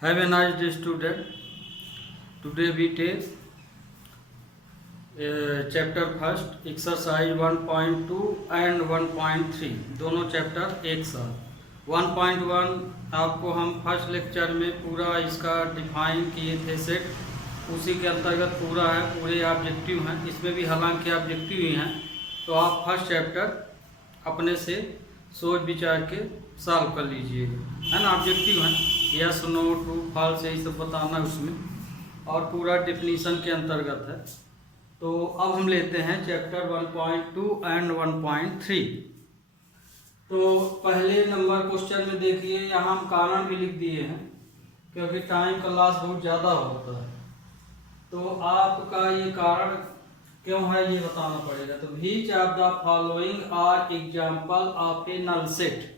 Have a nice day, student. Today we take chapter first, exercise 1.2 and 1.3 दोनों chapter एक साथ। 1.1 आपको हम फर्स्ट लेक्चर में पूरा इसका डिफाइन किए थे सेट, उसी के अंतर्गत पूरा है, पूरे ऑब्जेक्टिव हैं, इसमें भी हालांकि ऑब्जेक्टिव ही हैं। तो आप फर्स्ट चैप्टर अपने से सोच विचार के सॉल्व कर लीजिए, है ना। ऑब्जेक्टिव है, यस नो ट्रू फॉल्स यही सब बताना उसमें, और पूरा डेफिनीशन के अंतर्गत है। तो अब हम लेते हैं चैप्टर 1.2 एंड 1.3। तो पहले नंबर क्वेश्चन में देखिए, यहाँ हम कारण भी लिख दिए हैं क्योंकि टाइम का लॉस बहुत ज़्यादा होता है। तो आपका ये कारण क्यों है ये बताना पड़ेगा। तो which of the following are example of a null set,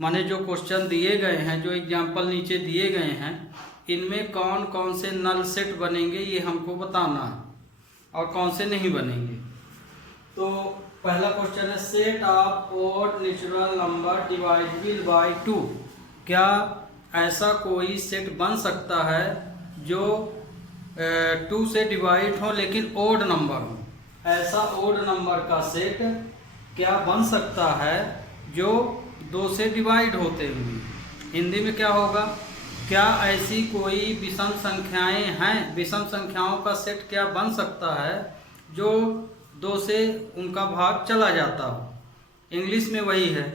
माने जो क्वेश्चन दिए गए हैं, जो एग्जाम्पल नीचे दिए गए हैं, इनमें कौन कौन से नल सेट बनेंगे ये हमको बताना है और कौन से नहीं बनेंगे। तो पहला क्वेश्चन है set of odd natural number dividable by 2। क्या ऐसा कोई सेट बन सकता है जो 2 से डिवाइड हो लेकिन ओड नंबर हो। ऐसा ओड नंबर का सेट क्या बन सकता है जो 2 से डिवाइड होते हुए। हिंदी में क्या होगा, क्या ऐसी कोई विषम संख्याएं हैं, विषम संख्याओं का सेट क्या बन सकता है जो 2 से उनका भाग चला जाता हो। इंग्लिश में वही है।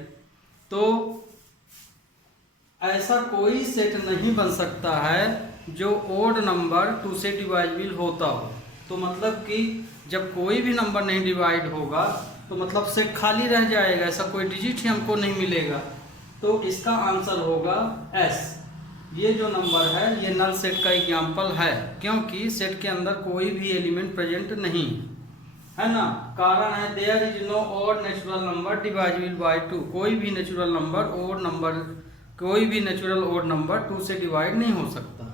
तो ऐसा कोई सेट नहीं बन सकता है जो ओड नंबर 2 से डिवाइडेबल होता हो। तो मतलब कि जब कोई भी नंबर नहीं डिवाइड होगा तो मतलब सेट खाली रह जाएगा, ऐसा कोई डिजिट ही हमको नहीं मिलेगा। तो इसका आंसर होगा एस। ये जो नंबर है ये नल सेट का एग्जाम्पल है, क्योंकि सेट के अंदर कोई भी एलिमेंट प्रेजेंट नहीं है ना। कारण है there is no odd natural number dividable by 2। कोई भी नेचुरल नंबर ओड नंबर, कोई भी नेचुरल ओड नंबर 2 से डिवाइड नहीं हो सकता।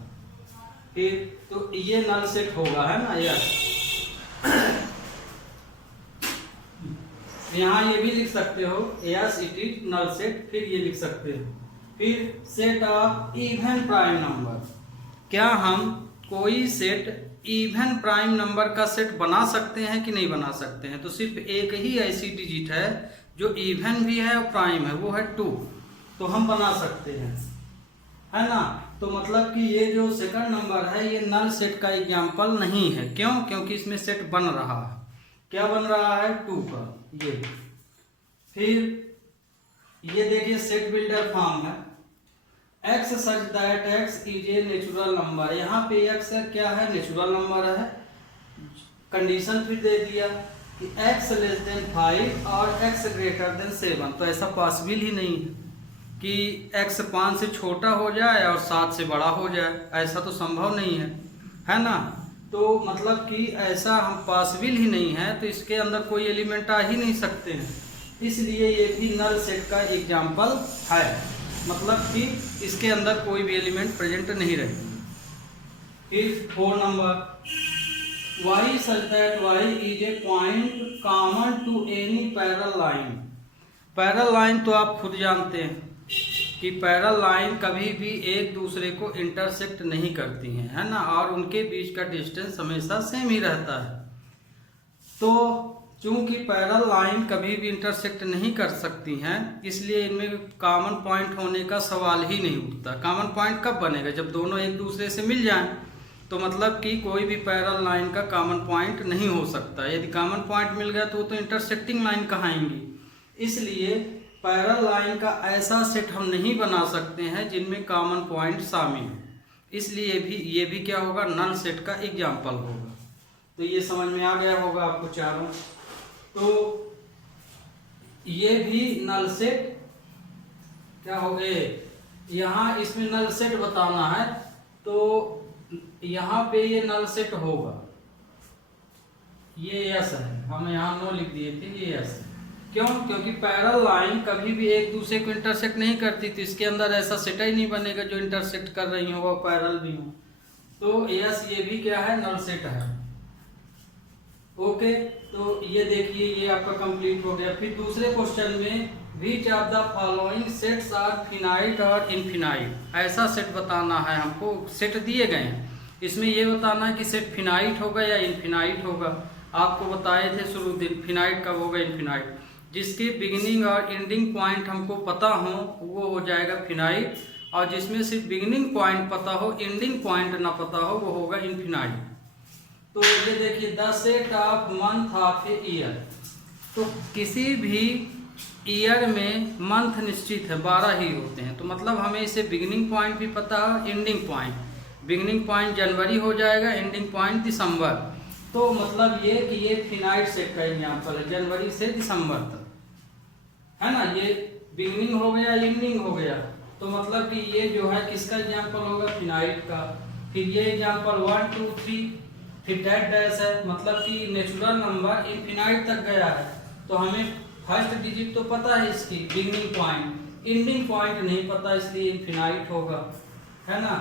फिर तो ये नल सेट होगा, है ना। यहाँ ये भी लिख सकते हो yes it is null set, फिर ये लिख सकते हो। फिर set of even prime number, क्या हम कोई सेट इवन प्राइम नंबर का सेट बना सकते हैं कि नहीं बना सकते हैं। तो सिर्फ एक ही ऐसी डिजिट है जो इवन भी है और प्राइम है, वो है 2। तो हम बना सकते हैं, है ना। तो मतलब कि ये जो सेकंड नंबर है ये नल सेट का एग्जाम्पल नहीं है। क्यों? क्योंकि इसमें सेट बन रहा है। क्या बन रहा है? 2 का। ये फिर ये देखिए सेट बिल्डर फॉर्म है, x such that x is a natural number. यहाँ पे एक्स क्या है? नेचुरल नंबर है। कंडीशन फिर दे दिया कि एक्स लेस देन 5 और एक्स ग्रेटर देन 7। तो ऐसा पॉसिबल ही नहीं है कि x 5 से छोटा हो जाए और 7 से बड़ा हो जाए, ऐसा तो संभव नहीं है ना। तो मतलब कि ऐसा हम पॉसिबल ही नहीं है, तो इसके अंदर कोई एलिमेंट आ ही नहीं सकते हैं। इसलिए ये भी नल सेट का एग्जाम्पल है, मतलब कि इसके अंदर कोई भी एलिमेंट प्रेजेंट नहीं रहेगी। फिर 4 number y such that y is a point common to any parallel line। Parallel line तो आप खुद जानते हैं कि पैरेलल लाइन कभी भी एक दूसरे को इंटरसेक्ट नहीं करती हैं, है ना, और उनके बीच का डिस्टेंस हमेशा सेम ही रहता है। तो चूंकि पैरेलल लाइन कभी भी इंटरसेक्ट नहीं कर सकती हैं, इसलिए इनमें कॉमन पॉइंट होने का सवाल ही नहीं उठता। कॉमन पॉइंट कब बनेगा? जब दोनों एक दूसरे से मिल जाएं। तो मतलब कि कोई भी पैरेलल लाइन का कॉमन पॉइंट नहीं हो सकता। यदि कॉमन पॉइंट मिल गया तो इंटरसेक्टिंग लाइन कहाएंगी। इसलिए पैरेलल लाइन का ऐसा सेट हम नहीं बना सकते हैं जिनमें कॉमन पॉइंट शामिल हो। इसलिए भी ये भी क्या होगा? नल सेट का एग्जाम्पल होगा। तो ये समझ में आ गया होगा आपको चारों। तो ये भी नल सेट क्या हो गए, यहाँ इसमें नल सेट बताना है तो यहाँ पे ये नल सेट होगा। ये यस है, हम यहाँ नो लिख दिए थे, ये यस है। क्यों? क्योंकि पैरेलल लाइन कभी भी एक दूसरे को इंटरसेक्ट नहीं करती, तो इसके अंदर ऐसा सेट ही नहीं बनेगा जो इंटरसेक्ट कर रही हो और पैरेलल भी हो। तो यस ये भी क्या है? नल सेट है। ओके, तो ये देखिए ये आपका कंप्लीट हो गया। फिर दूसरे क्वेश्चन में which of the following sets are finite और इनफिनाइट। ऐसा सेट बताना है हमको, सेट दिए गए हैं, इसमें ये बताना है कि सेट फिनाइट होगा या इनफिनाइट होगा। आपको बताए थे शुरू दिन फिनाइट कब होगा, इनफिनाइट। जिसके बिगिनिंग और एंडिंग पॉइंट हमको पता हो वो हो जाएगा फिनाइट, और जिसमें सिर्फ बिगिनिंग पॉइंट पता हो एंडिंग पॉइंट ना पता हो वो होगा इनफिनाइट। तो ये देखिए the set of month of a year. तो किसी भी ईयर में मंथ निश्चित है, 12 ही होते हैं। तो मतलब हमें इसे बिगिनिंग पॉइंट भी पता है, एंडिंग पॉइंट। बिगिनिंग पॉइंट जनवरी हो जाएगा, एंडिंग पॉइंट दिसंबर। तो मतलब ये कि ये फिनाइट सेट का एग्जाम्पल है, जनवरी से दिसंबर तक, है ना। ये बिगिनिंग हो गया, एंडिंग हो गया, तो मतलब कि ये जो है किसका एग्जाम्पल होगा, फिनाइट का। फिर ये एग्जाम्पल 1 2 3, फिर डैट डैश है, मतलब कि नेचुरल नंबर इनफिनाइट तक गया है। तो हमें फर्स्ट डिजिट तो पता है इसकी, बिगिनिंग पॉइंट, एंडिंग पॉइंट नहीं पता, इसलिए इनफिनाइट होगा, है ना।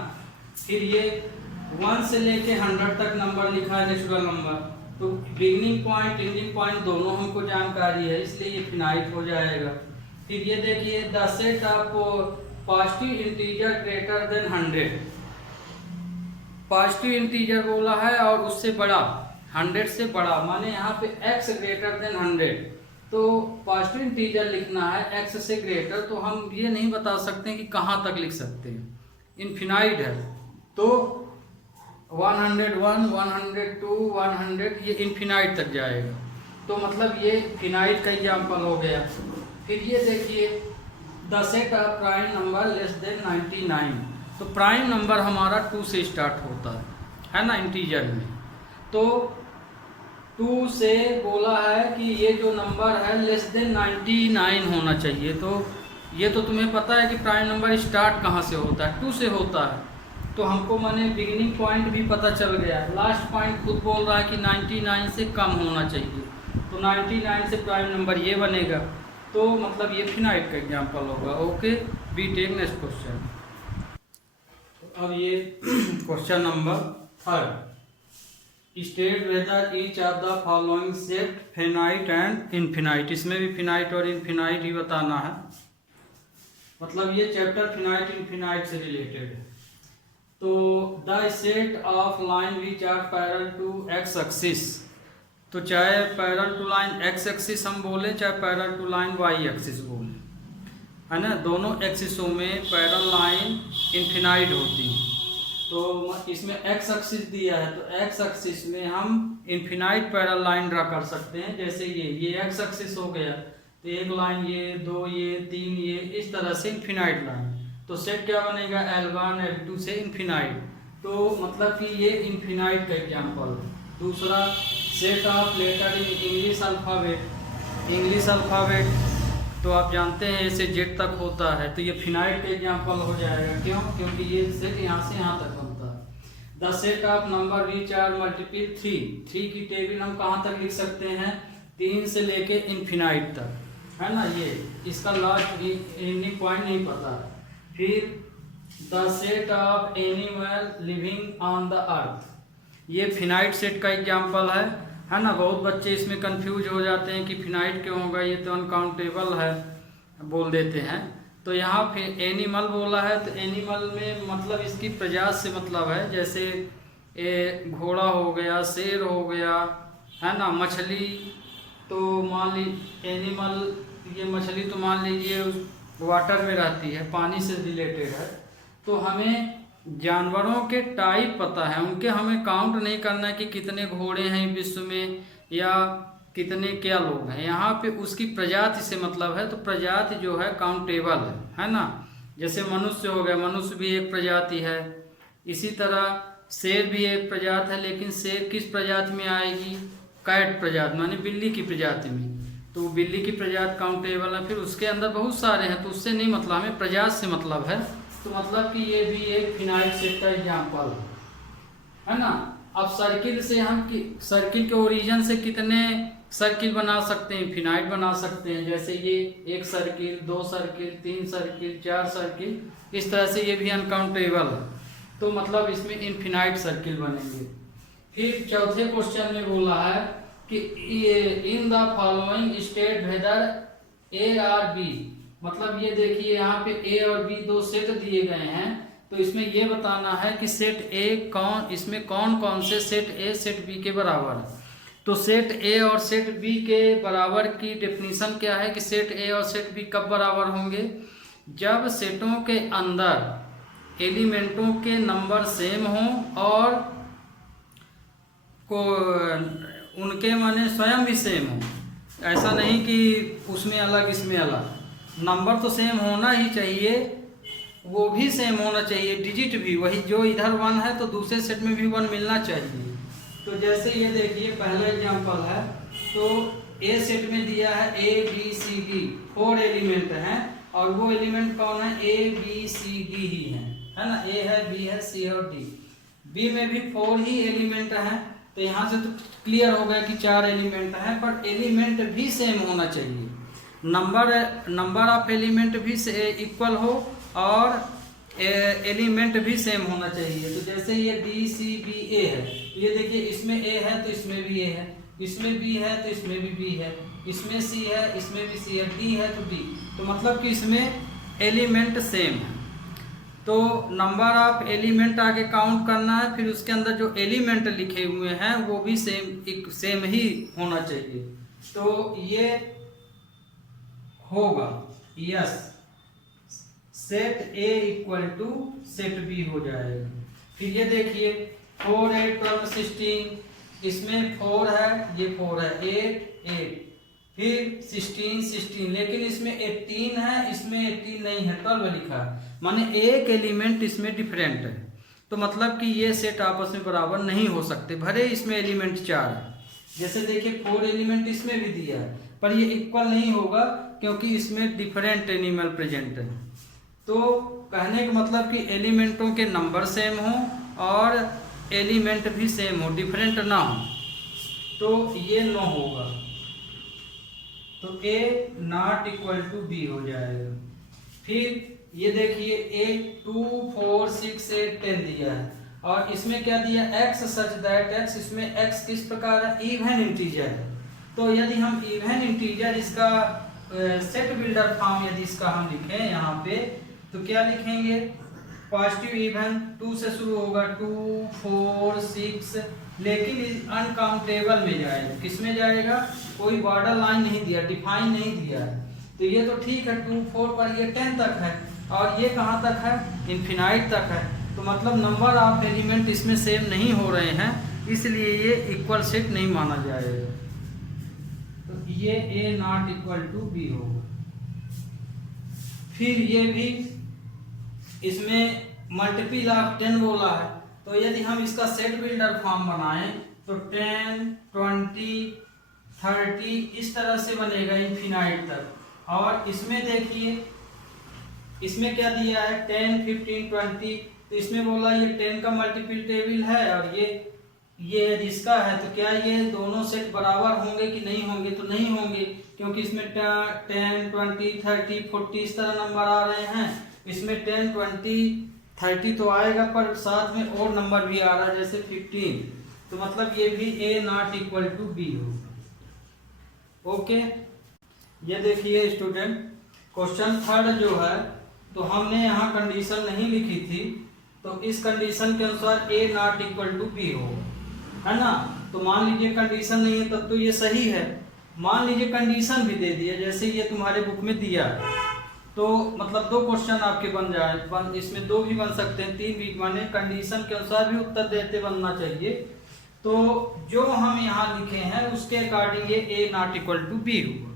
फिर ये 1 से लेके 100 तक नंबर लिखा है नेचुरल नंबर, तो बिगिनिंग पॉइंट एंडिंग पॉइंट दोनों हमको जानकारी है, इसलिए ये फिनाइट हो जाएगा। फिर ये देखिए the set of positive integer greater than 100। Positive integer बोला है और उससे बड़ा, 100 से बड़ा, माने यहाँ पे x ग्रेटर देन 100। तो पॉजिटिव इंटीजर लिखना है x से ग्रेटर, तो हम ये नहीं बता सकते कि कहाँ तक लिख सकते हैं, इनफिनाइट है। तो 101 102 100 ये इनफिनाइट तक जाएगा, तो मतलब ये फिनाइट का एग्जाम्पल हो गया। फिर ये देखिए the set of prime number less than 99। तो प्राइम नंबर हमारा 2 से स्टार्ट होता है ना इंटीजर में। तो 2 से बोला है कि ये जो नंबर है लेस देन 99 होना चाहिए। तो ये तो तुम्हें पता है कि प्राइम नंबर स्टार्ट कहाँ से होता है, 2 से होता है। तो हमको माने बिगिनिंग पॉइंट भी पता चल गया, लास्ट पॉइंट खुद बोल रहा है कि 99 से कम होना चाहिए, तो 99 से प्राइम नंबर ये बनेगा। तो मतलब ये फिनाइट का एग्जांपल होगा। Okay, be take next question. अब ये question number 3, state whether each of the following set finite and infinite. इसमें भी फिनाइट और इनफिनाइट ही बताना है, मतलब ये चैप्टर फिनाइट इनफिनाइट से रिलेटेड है। तो the set of line which are parallel to x axis. तो चाहे parallel to line x axis हम बोले, चाहे parallel to line y axis बोले, है ना। दोनों एक्सिसों में पैरेलल लाइन इनफिनाइट होती है। तो इसमें एक्स एक्सिस दिया है, तो एक्स एक्सिस में हम इनफिनाइट पैरेलल लाइन ड्रा कर सकते हैं। जैसे ये एक्स एक्सिस हो गया, तो एक लाइन ये, 2 ये, 3 ये, इस तरह से इनफिनाइट लाइन। तो सेट क्या बनेगा, L1 L2 से इनफिनाइट। तो मतलब कि ये इनफिनाइट का एग्जाम्पल। दूसरा set of letter in English alphabet. English alphabet तो आप जानते हैं ऐसे जेड तक होता है, तो ये फिनाइट का एग्जाम्पल हो जाएगा। क्यों? क्योंकि ये सेट यहाँ से यहाँ तक बनता है। The set of number which are multiple 3 की टेबल हम कहाँ तक लिख सकते हैं, 3 से लेके इनफिनाइट तक, है ना। ये इसका लास्ट एंडिंग पॉइंट नहीं पता। फिर the set of animal living on the earth, ये फिनाइट सेट का एग्जाम्पल है ना। बहुत बच्चे इसमें कंफ्यूज हो जाते हैं कि फिनाइट क्यों होगा, ये तो अनकाउंटेबल है बोल देते हैं। तो यहाँ पे एनिमल बोला है, तो एनिमल में मतलब इसकी प्रजाति से मतलब है, जैसे घोड़ा हो गया, शेर हो गया, है ना। मछली तो मान ली एनिमल, ये मछली तो मान लीजिए वाटर में रहती है, पानी से रिलेटेड है। तो हमें जानवरों के टाइप पता है, उनके हमें काउंट नहीं करना है कि कितने घोड़े हैं विश्व में या कितने क्या लोग हैं। यहाँ पे उसकी प्रजाति से मतलब है, तो प्रजाति जो है काउंटेबल है ना। जैसे मनुष्य हो गया, मनुष्य भी एक प्रजाति है। इसी तरह शेर भी एक प्रजाति है, लेकिन शेर किस प्रजाति में आएगी, कैट प्रजाति, माने बिल्ली की प्रजाति में। तो बिल्ली की प्रजाति काउंटेबल है। फिर उसके अंदर बहुत सारे हैं, तो उससे नहीं मतलब, हमें प्रजाति से मतलब है। तो मतलब कि ये भी एक फिनाइट सेट का एग्जाम्पल है ना। अब सर्किल से हम सर्किल के ओरिजिन से कितने सर्किल बना सकते हैं, फिनाइट बना सकते हैं। जैसे ये 1 सर्किल, 2 सर्किल, 3 सर्किल, 4 सर्किल, इस तरह से ये भी अनकाउंटेबल है। तो मतलब इसमें इनफिनाइट सर्किल बनेंगे। फिर चौथे क्वेश्चन में बोला है कि in the following state whether A और बी, मतलब ये देखिए यहाँ पे ए और बी दो सेट दिए गए हैं, तो इसमें ये बताना है कि सेट ए कौन, इसमें कौन कौन से सेट ए सेट बी के बराबर है। तो सेट ए और सेट बी के बराबर की डेफिनीशन क्या है कि सेट ए और सेट बी कब बराबर होंगे, जब सेटों के अंदर एलिमेंटों के नंबर सेम हों और को उनके माने स्वयं भी सेम हो। ऐसा नहीं कि उसमें अलग इसमें अलग, नंबर तो सेम होना ही चाहिए, वो भी सेम होना चाहिए, डिजिट भी वही, जो इधर 1 है तो दूसरे सेट में भी 1 मिलना चाहिए। तो जैसे ये देखिए पहला एग्जांपल है, तो ए सेट में दिया है A B C D, 4 element हैं और वो एलिमेंट कौन है, ए बी सी डी ही है ना, ए है बी है सी और डी। बी में भी 4 ही एलिमेंट हैं, तो यहाँ से तो क्लियर हो गया कि 4 एलिमेंट हैं, पर एलिमेंट भी सेम होना चाहिए, नंबर ऑफ एलिमेंट भी इक्वल हो और एलिमेंट भी सेम होना चाहिए। तो जैसे ये डी सी बी ए है, तो ये देखिए इसमें ए है तो इसमें भी ए है, इसमें बी है तो इसमें भी बी है, इसमें सी है इसमें भी सी है, डी है तो डी, तो मतलब कि इसमें एलिमेंट सेम है। तो नंबर ऑफ एलिमेंट आगे काउंट करना है, फिर उसके अंदर जो एलिमेंट लिखे हुए हैं वो भी सेम ही होना चाहिए। तो ये होगा yes, set A equal to set B हो जाएगा। फिर ये देखिए 4 8 12 16, इसमें 4 है, ये 4 है, 8 8, फिर 16 16, लेकिन इसमें 18 है, इसमें 18 नहीं है, 12 लिखा है, माने एक एलिमेंट इसमें डिफरेंट है। तो मतलब कि ये सेट आपस में बराबर नहीं हो सकते, भले इसमें एलिमेंट 4 है। जैसे देखिए 4 एलिमेंट इसमें भी दिया है, पर ये इक्वल नहीं होगा क्योंकि इसमें डिफरेंट एनिमल प्रेजेंट है। तो कहने का मतलब कि एलिमेंटों के नंबर सेम हो और एलिमेंट भी सेम हो, डिफरेंट ना हो, तो ये नो होगा। तो A not equal to B हो जाएगा। फिर ये देखिए A 2 4 6 8 10 दिया है और इसमें क्या दिया, x सच दैट x, इसमें x किस प्रकार है, इवन इंटीजर है। तो यदि हम इवन इंटीजर इसका सेट बिल्डर फॉर्म यदि इसका हम लिखें यहाँ पे, तो क्या लिखेंगे, पॉजिटिव इवन 2 से शुरू होगा, 2 4 6, लेकिन अनकाउंटेबल में जाएगा, किस में जाएगा, कोई बॉर्डर लाइन नहीं दिया, डिफाइन नहीं दिया है। तो ये तो ठीक है, 2 4 पर ये 10 तक है और ये कहाँ तक है, इन्फिनाइट तक है। तो मतलब नंबर ऑफ एलिमेंट इसमें सेम नहीं हो रहे हैं, इसलिए ये इक्वल सेट नहीं माना जाएगा। तो ये A not equal to B होगा। फिर ये भी इसमें मल्टीपल ऑफ 10 बोला है, तो यदि हम इसका सेट बिल्डर फॉर्म बनाएं तो 10 20 30 इस तरह से बनेगा इन्फिनाइट तक। और इसमें देखिए इसमें क्या दिया है, 10 15 20, तो इसमें बोला ये 10 का मल्टीपल टेबल है और ये यदि इसका है, तो क्या ये दोनों सेट बराबर होंगे कि नहीं होंगे, तो नहीं होंगे, क्योंकि इसमें 10 20 30 40 इस तरह नंबर आ रहे हैं, इसमें 10 20 30 तो आएगा पर साथ में और नंबर भी आ रहा है जैसे 15, तो मतलब ये भी A not equal to B होगा। ओके, ये देखिए स्टूडेंट, क्वेश्चन 3 जो है, तो हमने यहाँ कंडीशन नहीं लिखी थी, तो इस कंडीशन के अनुसार A not equal to B होगा, है ना। तो मान लीजिए कंडीशन नहीं है तब तो ये सही है, मान लीजिए कंडीशन भी दे दिया, जैसे ये तुम्हारे बुक में दिया है, तो मतलब 2 क्वेश्चन आपके बन जाए, इसमें 2 भी बन सकते हैं, 3 भी, माने कंडीशन के अनुसार भी उत्तर देते बनना चाहिए। तो जो हम यहाँ लिखे हैं उसके अकॉर्डिंग ये A not equal to B होगा।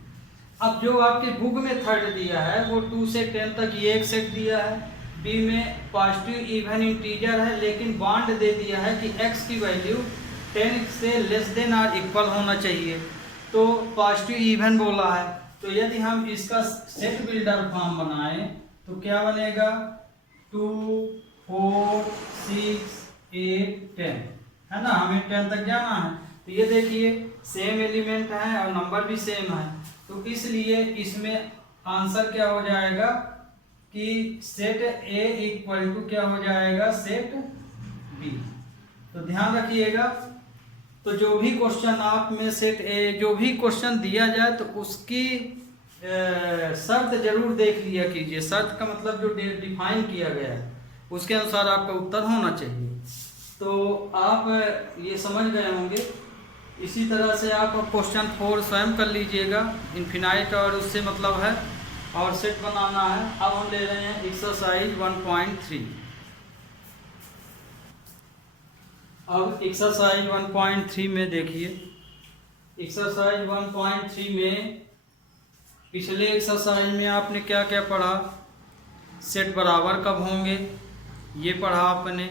अब जो आपके बुक में 3 दिया है वो 2 से 10 तक ये एक सेट दिया है, B में पॉजिटिव इवन इंटीजर है, लेकिन बॉन्ड दे दिया है कि x की वैल्यू 10 से लेस देन और इक्वल होना चाहिए, तो पॉजिटिव इवन बोला है। तो यदि हम इसका सेट बिल्डर फॉर्म बनाएं तो क्या बनेगा, 2 4 6 8 10, है ना, हमें 10 तक जाना है। तो ये देखिए सेम एलिमेंट है और नंबर भी सेम है, तो इसलिए इसमें आंसर क्या हो जाएगा कि सेट A इक्वल टू क्या हो जाएगा, सेट B। तो ध्यान रखिएगा, तो जो भी क्वेश्चन आप में सेट A, जो भी क्वेश्चन दिया जाए तो उसकी शर्त जरूर देख लिया कीजिए। शर्त का मतलब जो डिफाइन किया गया है उसके अनुसार आपका उत्तर होना चाहिए। तो आप ये समझ गए होंगे। इसी तरह से आप क्वेश्चन 4 स्वयं कर लीजिएगा। इन्फिनाइट और उससे मतलब है और सेट बनाना है। अब हम ले रहे हैं एक्सरसाइज 1.3। अब एक्सरसाइज 1.3 में देखिए, एक्सरसाइज 1.3 में पिछले एक्सरसाइज में आपने क्या क्या पढ़ा, सेट बराबर कब होंगे ये पढ़ा आपने,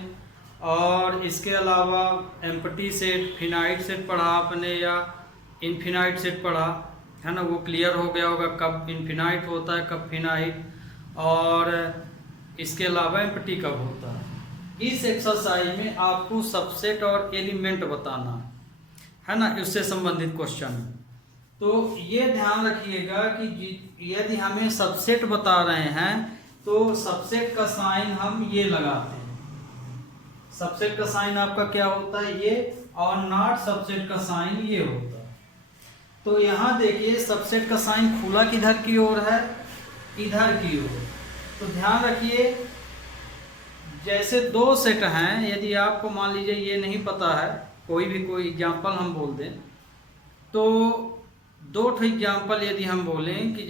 और इसके अलावा एम्प्टी सेट, फिनाइट सेट पढ़ा आपने या इनफिनाइट सेट पढ़ा है ना, वो क्लियर हो गया होगा कब इनफिनाइट होता है कब फिनाइट, और इसके अलावा एम्प्टी कब होता है। इस एक्सरसाइज में आपको सबसेट और एलिमेंट बताना है ना, उससे संबंधित क्वेश्चन है। तो ये ध्यान रखिएगा कि यदि हमें सबसेट बता रहे हैं तो सबसेट का साइन हम ये लगाते हैं। सबसेट का साइन आपका क्या होता है, ये, और नॉट सबसेट का साइन ये होता है। तो यहाँ देखिए सबसेट का साइन खुला किधर की ओर है, इधर की ओर। तो ध्यान रखिए, जैसे दो सेट हैं, यदि आपको मान लीजिए ये नहीं पता है, कोई एग्जाम्पल हम बोल दें, तो दो ठो एग्जाम्पल यदि हम बोलें कि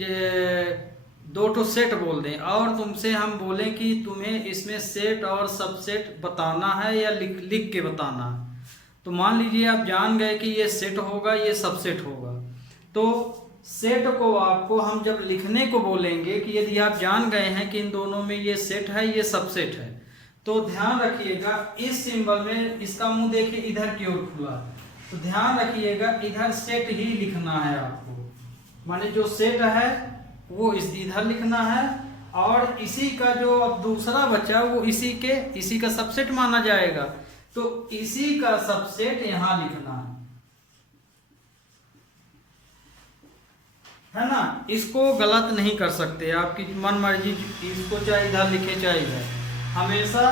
दो ठो सेट बोल दें और तुमसे हम बोलें कि तुम्हें इसमें सेट और सबसेट बताना है या लिख के बताना है, तो मान लीजिए आप जान गए कि ये सेट होगा ये सबसेट होगा। तो सेट को आपको हम जब लिखने को बोलेंगे कि यदि आप जान गए हैं कि इन दोनों में ये सेट है ये सबसेट है, तो ध्यान रखिएगा इस सिंबल में इसका मुंह देखिए इधर की ओर खुला, तो ध्यान रखिएगा इधर सेट ही लिखना है आपको, माने जो सेट है वो इधर लिखना है, और इसी का जो अब दूसरा बचा वो इसी का सबसेट माना जाएगा, तो इसी का सबसेट यहां लिखना है ना। इसको गलत नहीं कर सकते, आपकी मन मर्जी, इसको चाहे इधर लिखे चाहे इधर। हमेशा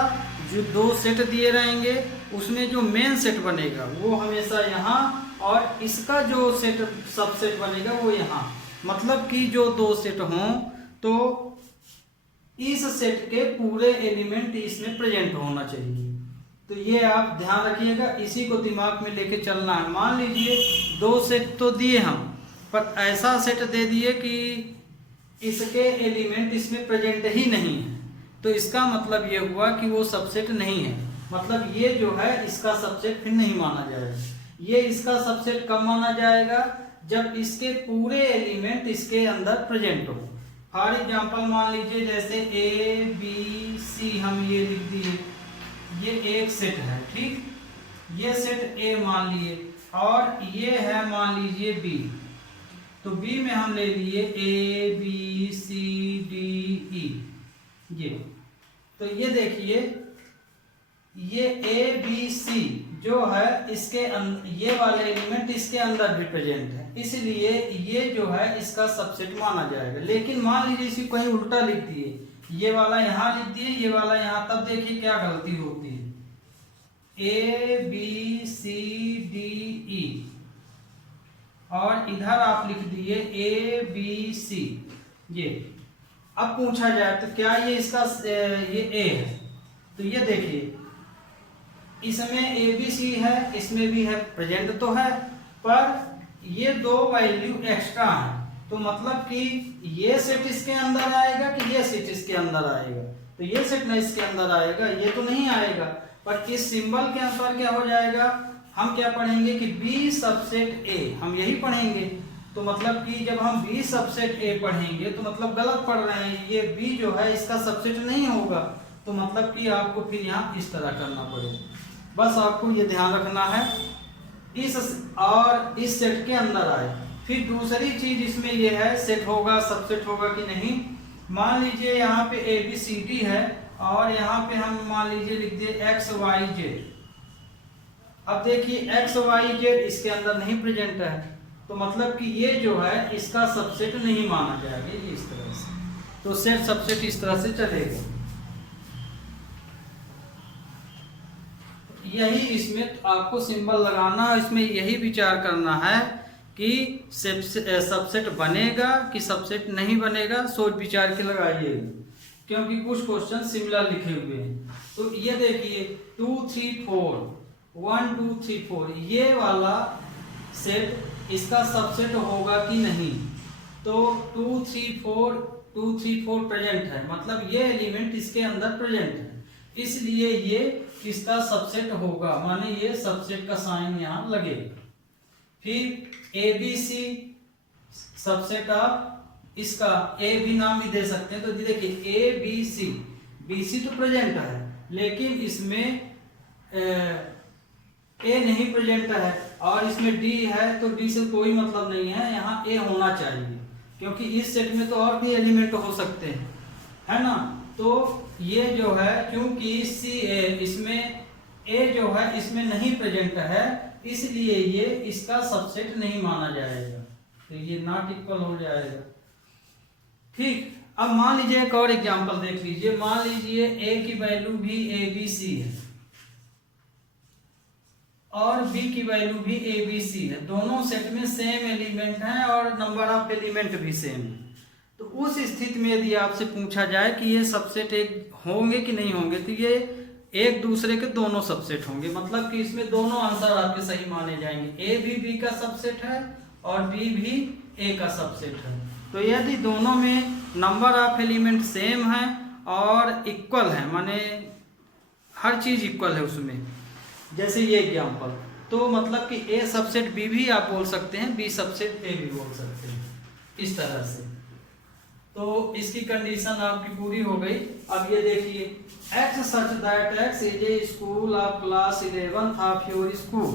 जो दो सेट दिए रहेंगे उसमें जो मेन सेट बनेगा वो हमेशा यहाँ, और इसका जो सेट सबसेट बनेगा वो यहाँ। मतलब कि जो दो सेट हों तो इस सेट के पूरे एलिमेंट इसमें प्रेजेंट होना चाहिए। तो ये आप ध्यान रखिएगा, इसी को दिमाग में लेके चलना है। मान लीजिए दो सेट तो दिए हम, पर ऐसा सेट दे दिए कि इसके एलिमेंट इसमें प्रेजेंट ही नहीं है, तो इसका मतलब ये हुआ कि वो सबसेट नहीं है। मतलब ये जो है इसका सबसेट फिर नहीं माना जाएगा। ये इसका सबसेट कब माना जाएगा, जब इसके पूरे एलिमेंट इसके अंदर प्रेजेंट हो। फॉर एग्जांपल मान लीजिए जैसे ए बी सी हम ये लिख दिए, ये एक सेट है, ठीक, ये सेट ए मान लिए, और ये है मान लीजिए बी, तो बी में हम ले लिए ए बी सी डी ई, ये। तो ये देखिए ये ए बी सी जो है इसके ये वाले एलिमेंट इसके अंदर भी प्रेजेंट है, इसलिए ये जो है इसका सबसेट माना जाएगा। लेकिन मान लीजिए इसी कहीं उल्टा लिख दिए, ये वाला यहाँ लिख दिए ये वाला यहाँ, तब देखिए क्या गलती होती है, A B C D E और इधर आप लिख दिए ए बी सी ये। अब पूछा जाए तो क्या ये इसका ये ए है, तो ये देखिए इसमें ए बी सी है, इसमें भी है, प्रेजेंट तो है, पर ये दो वैल्यू एक्स्ट्रा है, तो मतलब कि ये सेट इसके अंदर आएगा कि ये सेट इसके अंदर आएगा, तो ये सेट ना इसके अंदर आएगा, ये तो नहीं आएगा। पर इस सिंबल के अनुसार क्या हो जाएगा, हम क्या पढ़ेंगे कि बी सबसेट ए, हम यही पढ़ेंगे। तो मतलब कि जब हम बी सबसेट ए पढ़ेंगे तो मतलब गलत पढ़ रहे हैं, ये बी जो है इसका सबसेट नहीं होगा, तो मतलब कि आपको फिर यहाँ इस तरह करना पड़ेगा। बस आपको ये ध्यान रखना है इस और इस सेट के अंदर आए। फिर दूसरी चीज इसमें ये है सेट होगा सबसेट होगा कि नहीं। मान लीजिए यहाँ पे ए बी सी डी है और यहाँ पे हम मान लीजिए लिख दिए एक्स वाई जेड। अब देखिए एक्स वाई जेड इसके अंदर नहीं प्रेजेंट है, तो मतलब कि ये जो है इसका सबसेट नहीं माना जाएगा इस तरह से, तो सेट सबसेट इस तरह से चलेगा। यही इसमें आपको सिंबल लगाना, इसमें यही विचार करना है कि सबसेट बनेगा कि सबसेट नहीं बनेगा, सोच विचार के लगाइएगा, क्योंकि कुछ क्वेश्चन सिमिलर लिखे हुए हैं। तो ये देखिए 2 3 4 1 2 3 4 ये वाला सेट इसका सबसेट होगा कि नहीं। तो 2 3 4 प्रेजेंट है, मतलब ये एलिमेंट इसके अंदर प्रेजेंट है, इसलिए ये किसका सबसेट होगा, माने ये सबसेट का साइन यहाँ लगेगा। फिर ABC सबसेट ऑफ इसका, ए भी नाम भी दे सकते हैं। तो देखिए ABC, BC तो प्रेजेंट है लेकिन इसमें ए नहीं प्रेजेंट है, और इसमें डी है तो डी से कोई मतलब नहीं है, यहाँ ए होना चाहिए, क्योंकि इस सेट में तो और भी एलिमेंट हो सकते हैं, है ना। तो ये जो है क्योंकि इसमें ए जो है इसमें नहीं प्रेजेंट है, इसलिए ये इसका सबसेट नहीं माना जाएगा, तो ये नॉट इक्वल हो जाएगा। ठीक, अब मान लीजिए एक और एग्जांपल देख लीजिए। मान लीजिए ए की वैल्यू भी ABC है और बी की वैल्यू भी ABC है, दोनों सेट में सेम एलिमेंट हैं और नंबर ऑफ एलिमेंट भी सेम है। तो उस स्थिति में यदि आपसे पूछा जाए कि ये सबसेट एक होंगे कि नहीं होंगे, तो ये एक दूसरे के दोनों सबसेट होंगे, मतलब कि इसमें दोनों आंसर आपके सही माने जाएंगे। ए भी बी का सबसेट है और बी भी ए का सबसेट है। तो यदि दोनों में नंबर ऑफ एलिमेंट सेम है और इक्वल है, माने हर चीज इक्वल है उसमें, जैसे ये एग्जांपल, तो मतलब कि ए सबसेट बी भी आप बोल सकते हैं, बी सबसेट ए भी बोल सकते हैं, इस तरह से। तो इसकी कंडीशन आपकी पूरी हो गई। अब ये देखिए x such that x is a school of class 11th of your school।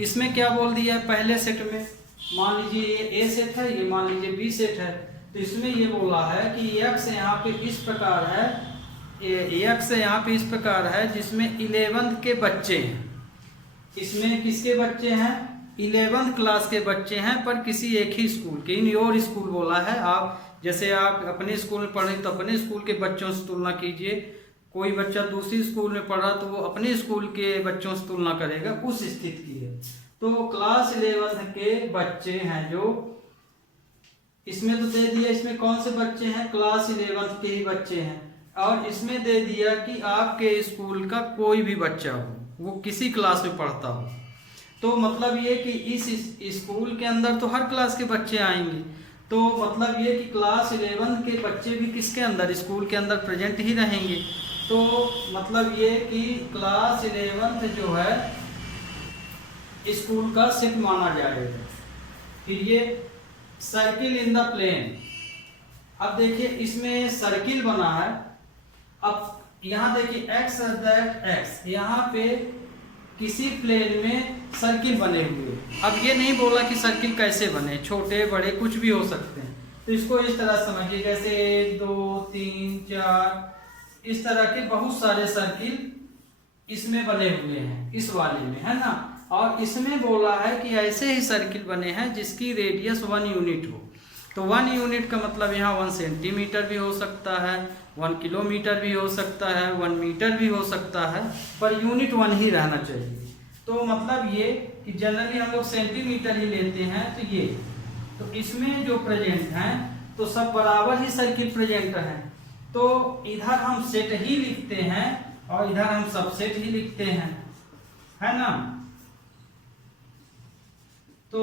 इसमें क्या बोल दिया है पहले सेट में, मान लीजिए ये ए सेट है, ये मान लीजिए बी सेट है, तो इसमें ये बोला है कि x यहाँ पे इस प्रकार है, x यहाँ पे इस प्रकार है जिसमें 11th के बच्चे हैं। इसमें किसके बच्चे हैं, 11th क्लास के बच्चे हैं, पर किसी एक ही स्कूल के, इन योर स्कूल बोला है। आप जैसे आप अपने स्कूल में पढ़े तो अपने स्कूल के बच्चों से तुलना कीजिए, कोई बच्चा दूसरी स्कूल में पढ़ा तो वो अपने स्कूल के बच्चों से तुलना करेगा, उस स्थिति की है। तो क्लास 11th के बच्चे हैं जो, इसमें तो दे दिया इसमें कौन से बच्चे हैं, क्लास 11th के ही बच्चे हैं, और इसमें दे दिया कि आपके स्कूल का कोई भी बच्चा हो, वो किसी क्लास में पढ़ता हो। तो मतलब ये कि इस स्कूल के अंदर तो हर क्लास के बच्चे आएंगे, तो मतलब ये कि क्लास 11 के बच्चे भी किसके अंदर, स्कूल के अंदर प्रेजेंट ही रहेंगे। तो मतलब ये कि क्लास 11 जो है स्कूल का सेट माना जाएगा। फिर ये सर्किल इन द प्लेन, अब देखिए इसमें सर्किल बना है। अब यहाँ देखिए x दैट x, यहाँ पे किसी प्लेन में सर्किल बने हुए। अब ये नहीं बोला कि सर्किल कैसे बने, छोटे बड़े कुछ भी हो सकते हैं। तो इसको इस तरह समझिए, जैसे 1 2 3 4 इस तरह के बहुत सारे सर्किल इसमें बने हुए हैं, इस वाले में, है ना। और इसमें बोला है कि ऐसे ही सर्किल बने हैं जिसकी रेडियस 1 यूनिट हो। तो 1 यूनिट का मतलब यहाँ 1 सेंटीमीटर भी हो सकता है, 1 किलोमीटर भी हो सकता है, 1 मीटर भी हो सकता है, पर यूनिट 1 ही रहना चाहिए। तो मतलब ये कि जनरली हम लोग सेंटीमीटर ही लेते हैं। तो ये, तो इसमें जो प्रेजेंट हैं तो सब बराबर ही सर्किल प्रेजेंट हैं। तो इधर हम सेट ही लिखते हैं और इधर हम सबसेट ही लिखते हैं, है ना। तो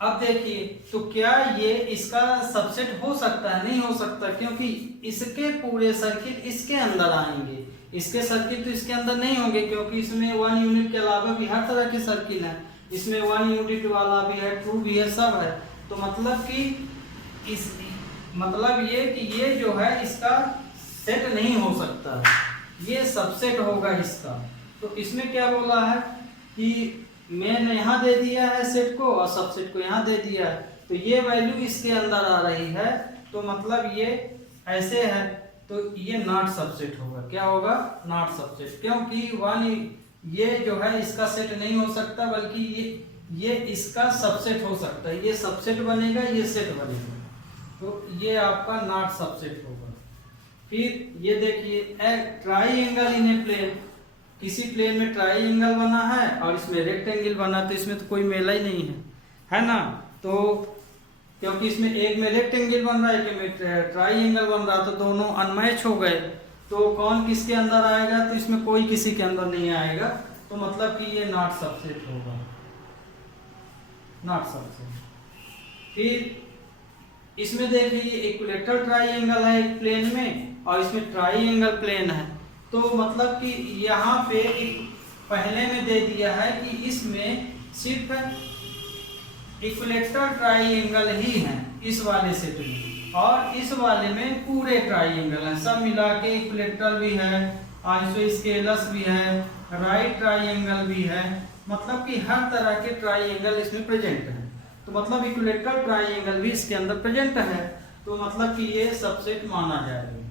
अब देखिए, तो क्या ये इसका सबसेट हो सकता है, नहीं हो सकता, क्योंकि इसके पूरे सर्किल इसके अंदर आएंगे, इसके सर्किल तो इसके अंदर नहीं होंगे, क्योंकि इसमें 1 यूनिट के अलावा भी हर तरह के सर्किल हैं। इसमें 1 यूनिट वाला भी है, 2 भी है, सब है। तो मतलब कि इस मतलब ये कि ये जो है इसका सेट नहीं हो सकता, ये सबसेट होगा इसका। तो इसमें क्या बोला है कि मैंने यहाँ दे दिया है सेट को और सबसेट को यहाँ दे दिया है, तो ये वैल्यू इसके अंदर आ रही है, तो मतलब ये ऐसे है, तो ये नॉट सबसेट होगा। क्या होगा, नॉट सबसेट, क्योंकि 1 ये जो है इसका सेट नहीं हो सकता, बल्कि ये इसका सबसेट हो सकता है। ये सबसेट बनेगा, ये सेट बनेगा, तो ये आपका नॉट सबसेट होगा। फिर ये देखिए ट्राइएंगल इन ए प्लेन, किसी प्लेन में ट्राइएंगल बना है और इसमें रेक्टेंगल बना, तो इसमें तो कोई मेला ही नहीं है। है ना। तो क्योंकि इसमें एक में रेक्टेंगल बन रहा है, एक में ट्राइंगल बन रहा, तो दोनों अनमैच हो गए। तो कौन किसके अंदर आएगा, तो इसमें कोई किसी के अंदर नहीं आएगा, तो मतलब कि ये नॉट सबसेट होगा, नॉट सबसेट। फिर इसमें देख लीजिए इक्विलेटरल ट्राइंगल है एक प्लेन में, और इसमें ट्राइंगल प्लेन है। तो मतलब कि यहाँ पे एक पहले में दे दिया है कि इसमें सिर्फ इक्विलेटरल ट्राइंगल ही है इस वाले सेट में, और इस वाले में पूरे ट्राइंगल हैं, सब मिला के इक्विलेटरल भी है, आइसोस्केलस भी है, राइट ट्राइंगल भी है, मतलब कि हर तरह के ट्राइंगल इसमें प्रेजेंट है। तो मतलब इक्विलेटरल ट्राइंगल भी इसके अंदर प्रेजेंट है, तो मतलब कि ये सबसेट माना जाएगा।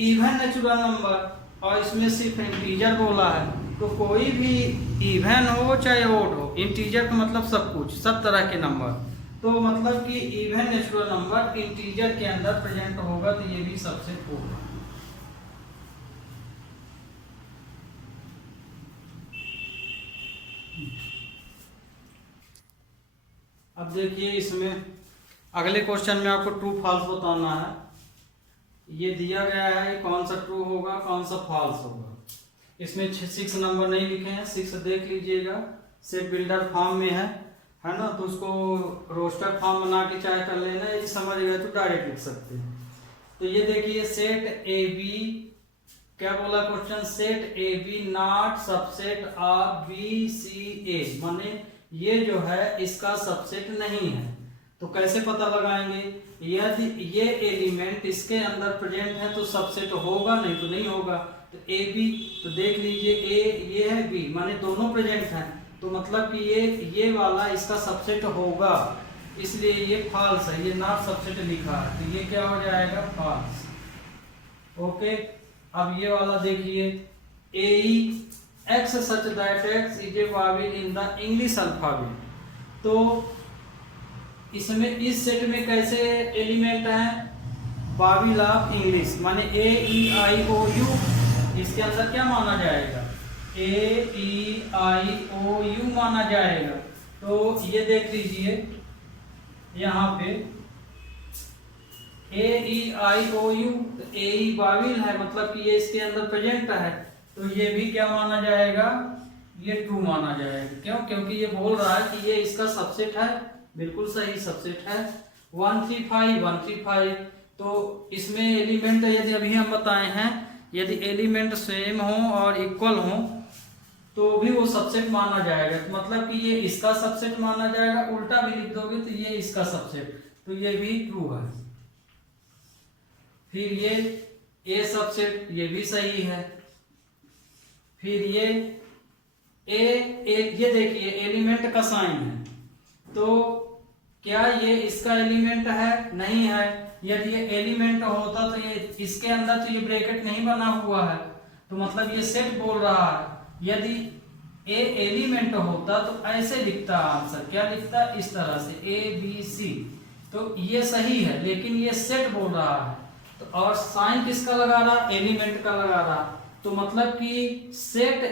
इवन नेचुरल नंबर, और इसमें सिर्फ इंटीजर बोला है, तो कोई भी इवन हो चाहे ओड हो, इंटीजर का मतलब सब कुछ, सब तरह के नंबर, तो मतलब कि इवन नेचुरल नंबर इंटीजर के अंदर प्रेजेंट होगा, तो ये भी सबसेट होगा। अब देखिए इसमें अगले क्वेश्चन में आपको ट्रू फॉल्स बताना है। ये दिया गया है कौन सा ट्रू होगा कौन सा फॉल्स होगा। इसमें 6 नंबर नहीं लिखे हैं, 6 देख लीजिएगा, सेट बिल्डर फॉर्म में है ना, तो उसको रोस्टर फॉर्म बना के चाहे कर लेना, यदि समझ गए तो डायरेक्ट लिख सकते हैं। तो ये देखिए सेट ए बी, क्या बोला question, set A B not subset of B C A, माने ये जो है इसका सबसेट नहीं है। तो कैसे पता लगाएंगे, यदि ये एलिमेंट इसके अंदर प्रेजेंट है तो सबसेट होगा, नहीं तो नहीं होगा। तो ए बी, तो देख लीजिए ए ये है बी, माने दोनों प्रेजेंट हैं, तो मतलब कि ये वाला इसका सबसेट होगा, इसलिए ये फॉल्स है, ये नॉट सबसेट लिखा है, तो ये क्या हो जाएगा, फॉल्स। ओके, अब ये वाला देखिए, A x such that x is a vowel in the English alphabet, तो इसमें इस सेट में कैसे एलिमेंट हैं, वावेल ऑफ इंग्लिश, माने ए ई आई ओ यू, इसके अंदर क्या माना जाएगा, ए ई आई ओ यू माना जाएगा। तो ये देख लीजिए यहाँ पे ए ई आई ओ यू, ए ई वावेल है, मतलब कि ये इसके अंदर प्रेजेंट है, तो ये भी क्या माना जाएगा, ये ट्रू माना जाएगा। क्यों, क्योंकि ये बोल रहा है कि ये इसका सबसेट है, बिल्कुल सही सबसेट है। 135 तो इसमें एलिमेंट यदि अभी हम बताए हैं, यदि एलिमेंट सेम हो और इक्वल हो तो भी वो सबसेट माना जाएगा, तो मतलब कि ये इसका सबसेट माना जाएगा, उल्टा भी लिख दोगे तो ये इसका सबसेट, तो ये भी ट्रू है। फिर ये ए सबसेट, ये भी सही है। फिर ये ये देखिए एलिमेंट का साइन है, तो क्या ये इसका एलिमेंट है, नहीं है। यदि ये एलिमेंट होता तो ये इसके अंदर तो ये ब्रैकेट नहीं बना हुआ है, तो मतलब ये सेट बोल रहा है। यदि ए एलिमेंट होता तो ऐसे लिखता आंसर, क्या लिखता, इस तरह से ए बी सी, तो ये सही है, लेकिन ये सेट बोल रहा है, तो और साइन किसका लगा रहा, एलिमेंट का लगा रहा, तो मतलब कि सेट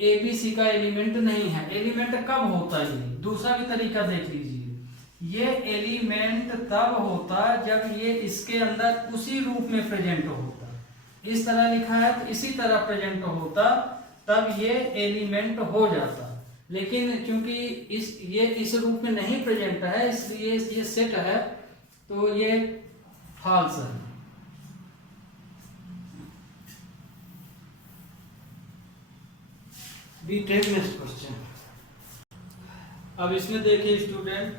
ए बी सी का एलिमेंट नहीं है। एलिमेंट कब होता है, दूसरा भी तरीका देख लीजिए, ये एलिमेंट तब होता जब ये इसके अंदर उसी रूप में प्रेजेंट होता, इस तरह लिखा है तो इसी तरह प्रेजेंट होता, तब ये एलिमेंट हो जाता। लेकिन क्योंकि ये इस रूप में नहीं प्रेजेंट है, इसलिए ये सेट है, तो ये फॉल्स है। Be take next question. अब इसमें देखिए स्टूडेंट,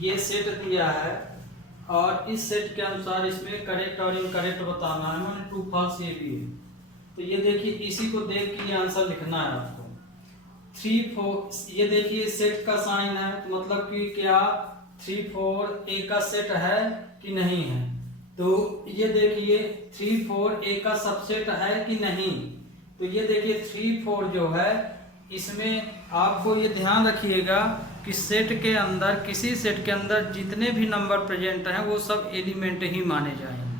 ये सेट दिया है और इस सेट के अनुसार इसमें करेक्ट और इनकरेक्ट बताना है, मैंने ट्रू फॉल्स ये भी है। तो ये देखिए इसी को देख के ये आंसर लिखना है आपको। 3 4, ये देखिए सेट का साइन है, तो मतलब कि क्या 3 4 ए का सेट है कि नहीं है। तो ये देखिए 3 4 ए का सबसेट है कि नहीं। तो ये देखिए 3 4 जो है, इसमें आपको ये ध्यान रखिएगा कि सेट के अंदर, किसी सेट के अंदर जितने भी नंबर प्रेजेंट हैं वो सब एलिमेंट ही माने जाएंगे,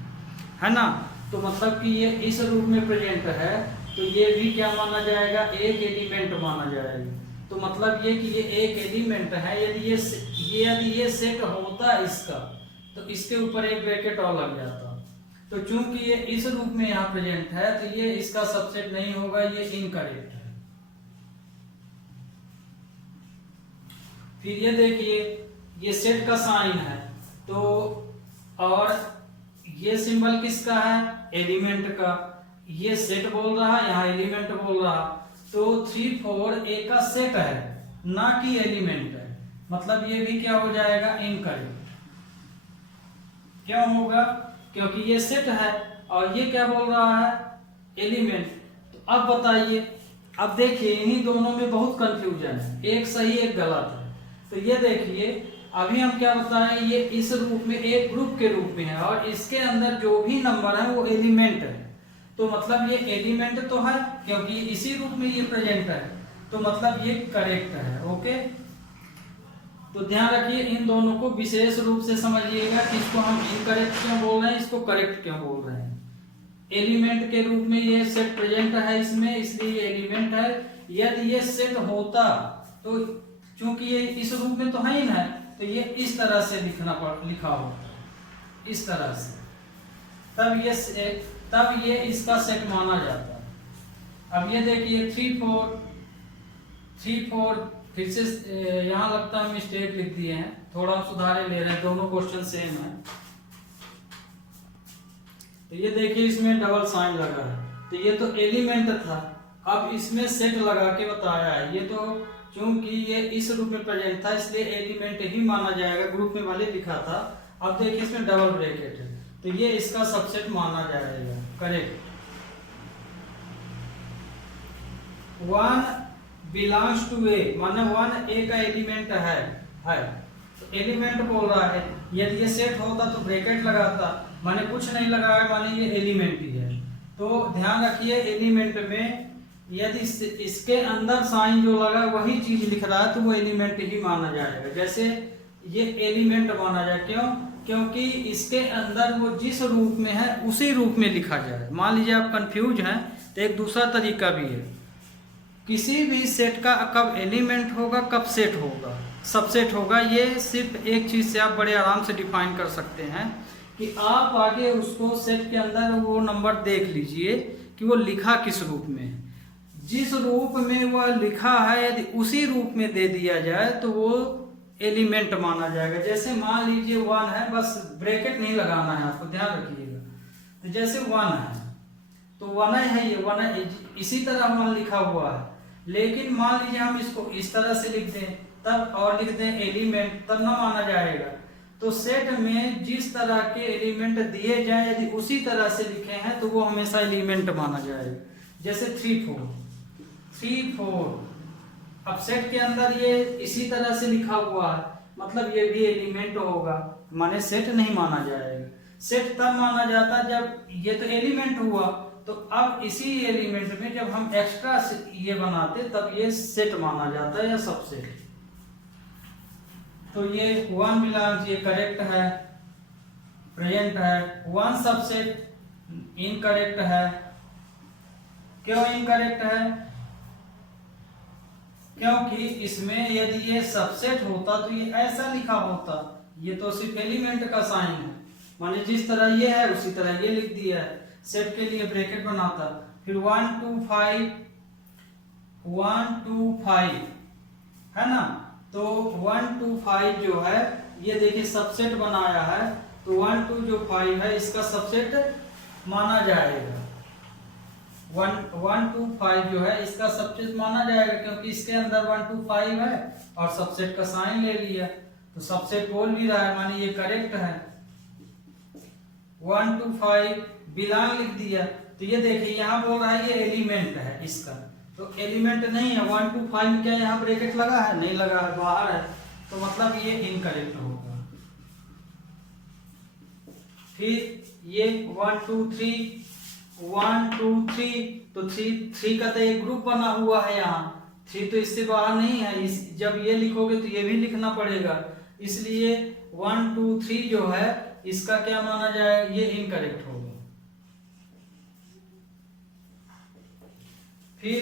है ना। तो मतलब कि ये इस रूप में प्रेजेंट है, तो ये भी क्या माना जाएगा, एक एलिमेंट माना जाएगा। तो मतलब ये कि ये एक एलिमेंट है। यदि ये सेट होता इसका तो इसके ऊपर एक ब्रैकेट और लग जाता। तो चूंकि ये इस रूप में यहाँ प्रेजेंट है तो ये इसका सबसेट नहीं होगा, ये इनकरेक्ट है। फिर ये देखिए ये सेट का साइन है तो, और ये सिंबल किसका है, एलिमेंट का। ये सेट बोल रहा है, यहाँ एलिमेंट बोल रहा, तो 3 4 एक का सेट है ना कि एलिमेंट है। मतलब ये भी क्या हो जाएगा, इनकरेक्ट। क्यों होगा, क्योंकि ये सेट है और ये क्या बोल रहा है, एलिमेंट। तो अब बताइए, अब देखिए इन्हीं दोनों में बहुत कंफ्यूजन है, एक सही एक गलत है। तो ये देखिए अभी हम क्या बताएं, ये इस रूप में एक ग्रुप के रूप में है और इसके अंदर जो भी नंबर है वो एलिमेंट है। तो मतलब ये एलिमेंट तो है क्योंकि इसी रूप में ये प्रेजेंट है, तो मतलब ये करेक्ट है। ओके, तो ध्यान रखिए इन दोनों को विशेष रूप से समझिएगा कि इसको हम इनकरेक्ट क्यों बोल रहे हैं, इसको करेक्ट क्यों बोल रहे हैं। एलिमेंट के रूप में ये सेट प्रेजेंट है इसमें, इसलिए ये एलिमेंट है। यदि ये सेट होता तो चूंकि ये इस रूप में तो है ही ना, तो ये इस तरह से लिखा होता, इस तरह से, तब ये इसका सेट माना जाता। अब ये देखिए 3 4 फिर से यहाँ लगता है मिस्टेक लिख दिए हैं, थोड़ा हम सुधारे ले रहे हैं, दोनों क्वेश्चन सेम है। तो ये देखिए इसमें डबल साइन लगा है, तो ये तो एलिमेंट था, अब इसमें सेट लगा के बताया है। ये तो चूंकि ये इस रूप में प्रेजेंट था इसलिए एलिमेंट ही माना जाएगा, ग्रुप में वाले लिखा था। अब देखिए इसमें डबल ब्रैकेट है तो ये इसका सबसेट माना जाएगा, करेक्ट। 1 बिलोंग्स टू ए, माने 1 ए का एलिमेंट है तो एलिमेंट बोल रहा है। यदि ये सेट होता तो ब्रैकेट लगाता, माने कुछ नहीं लगाया, माने ये एलिमेंट ही है। तो ध्यान रखिए एलिमेंट में यदि इसके अंदर साइन जो लगा वही चीज लिख रहा है तो वो एलिमेंट ही माना जाएगा। जैसे ये एलिमेंट माना जाए, क्यों, क्योंकि इसके अंदर वो जिस रूप में है उसी रूप में लिखा जाए। मान लीजिए आप कंफ्यूज हैं तो एक दूसरा तरीका भी है, किसी भी सेट का कब एलिमेंट होगा कब सेट होगा, सबसेट होगा, ये सिर्फ एक चीज से आप बड़े आराम से डिफाइन कर सकते हैं कि आप आगे उसको सेट के अंदर वो नंबर देख लीजिए कि वो लिखा किस रूप में। जिस रूप में वह लिखा है यदि उसी रूप में दे दिया जाए तो वो एलिमेंट माना जाएगा। जैसे मान लीजिए 1 है, बस ब्रैकेट नहीं लगाना है आपको, ध्यान रखिएगा। तो जैसे 1 है तो 1 है, ये 1 है, इसी तरह 1 लिखा हुआ है। लेकिन मान लीजिए हम इसको इस तरह से लिख दें तब और लिख दें एलिमेंट, तब ना माना जाएगा। तो सेट में जिस तरह के एलिमेंट दिए जाए यदि उसी तरह से लिखे हैं तो वो हमेशा एलिमेंट माना जाएगा। जैसे 3 4, अब सेट के अंदर ये इसी तरह से लिखा हुआ है, मतलब ये भी एलिमेंट होगा, माने सेट नहीं माना जाएगा। सेट तब माना जाता जब ये तो एलिमेंट हुआ, तो अब इसी एलिमेंट में जब हम एक्स्ट्रा ये बनाते तब ये सेट माना जाता है या सबसेट। तो ये 1 बिलोंग्स, ये करेक्ट है, प्रेजेंट है। 1 सबसेट इनकरेक्ट है। क्यों इनकरेक्ट है, क्योंकि इसमें यदि ये सबसेट होता तो ये ऐसा लिखा होता, ये तो सिर्फ एलिमेंट का साइन है, माने जिस तरह ये है उसी तरह ये लिख दिया है। सेट के लिए ब्रैकेट बनाता, फिर 1 2 5 है ना, तो 1 2 5 जो है ये देखिए सबसेट बनाया है, तो 1 2 जो 5 है इसका सबसेट माना जाएगा। 1 2 5 जो है इसका सबसेट माना जाएगा क्योंकि इसके अंदर 1 2 5 है और सबसेट का साइन ले लिया, तो सबसेट बोल भी रहा है, माने ये करेक्ट है। 1 2 5 बिलोंग लिख दिया, तो ये देखिए यहाँ बोल रहा है ये एलिमेंट है इसका, तो एलिमेंट नहीं है। 1 2 5 में क्या यहाँ ब्रैकेट लगा है, नहीं लगा है, बाहर है, तो मतलब ये इनकरेक्ट होगा। फिर ये 1 2 3 तो 3 का तो एक ग्रुप बना हुआ है, यहाँ 3 तो इससे बाहर नहीं है, जब ये लिखोगे तो ये भी लिखना पड़ेगा, इसलिए 1 2 3 जो है इसका क्या माना जाएगा, ये इनकरेक्ट होगा। फिर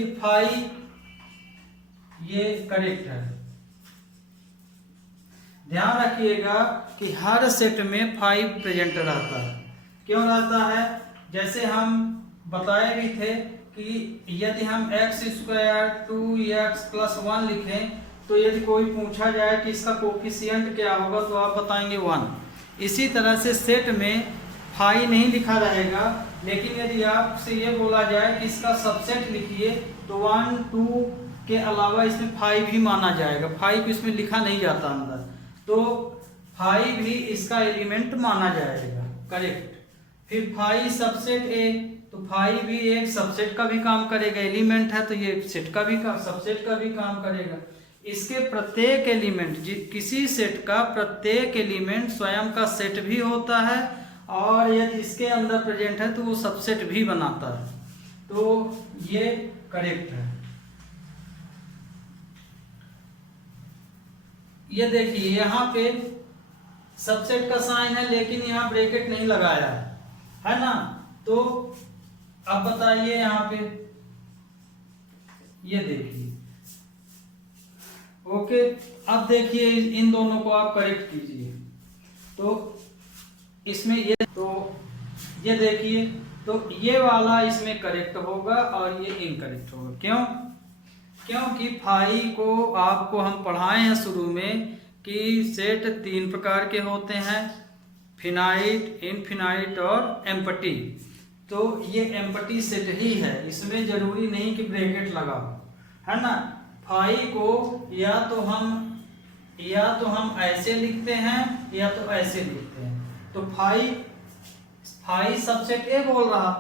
ये करेक्ट है। ध्यान रखिएगा कि हर सेट में 5 प्रेजेंट रहता है। क्यों रहता है? जैसे हम बताए भी थे कि यदि हम x² 2x+1 लिखें तो यदि कोई पूछा जाए कि इसका कोफिशिएंट क्या होगा तो आप बताएंगे 1। इसी तरह से सेट में 5 नहीं लिखा रहेगा, लेकिन यदि आपसे ये बोला जाए कि इसका सबसेट लिखिए तो 1 2 के अलावा इसमें 5 भी माना जाएगा। 5 को इसमें लिखा नहीं जाता अंदर, तो 5 भी इसका एलिमेंट माना जाएगा। करेक्ट। फिर 5 सबसेट ए, तो 5 भी एक सबसेट का भी काम करेगा। एलिमेंट है तो ये सेट का भी सबसेट का भी काम करेगा। इसके प्रत्येक एलिमेंट, किसी सेट का प्रत्येक एलिमेंट स्वयं का सेट भी होता है, और यदि इसके अंदर प्रेजेंट है तो वो सबसेट भी बनाता है। तो ये करेक्ट है। ये देखिए यहाँ पे सबसेट का साइन है, लेकिन यहाँ ब्रैकेट नहीं लगाया है ना। तो अब बताइए यहाँ पे, ये देखिए। ओके, अब देखिए इन दोनों को आप करेक्ट कीजिए। तो इसमें ये देखिए, तो ये वाला इसमें करेक्ट होगा और ये इनकरेक्ट होगा। क्यों? क्योंकि 5 को आपको हम पढ़ाए हैं शुरू में कि सेट 3 प्रकार के होते हैं, फिनाइट, इनफिनाइट और एम्प्टी। तो ये एम्प्टी सेट ही है, इसमें जरूरी नहीं कि ब्रैकेट लगाओ, है ना। 5 को या तो हम ऐसे लिखते हैं या तो ऐसे लिखते हैं। तो 5 सबसेट ए बोल रहा,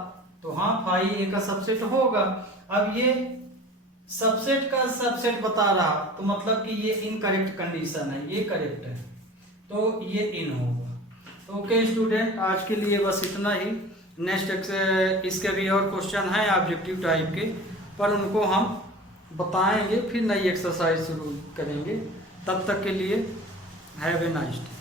तो हाँ 5 ए का सबसेट होगा। अब ये सबसेट का सबसेट बता रहा, तो मतलब कि ये इनकरेक्ट कंडीशन है, ये करेक्ट है, तो ये इन होगा। ओके स्टूडेंट, आज के लिए बस इतना ही। नेक्स्ट इसके भी और क्वेश्चन हैं ऑब्जेक्टिव टाइप के, पर उनको हम बताएंगे, फिर नई एक्सरसाइज शुरू करेंगे। तब तक के लिए हैव ए नाइस डे।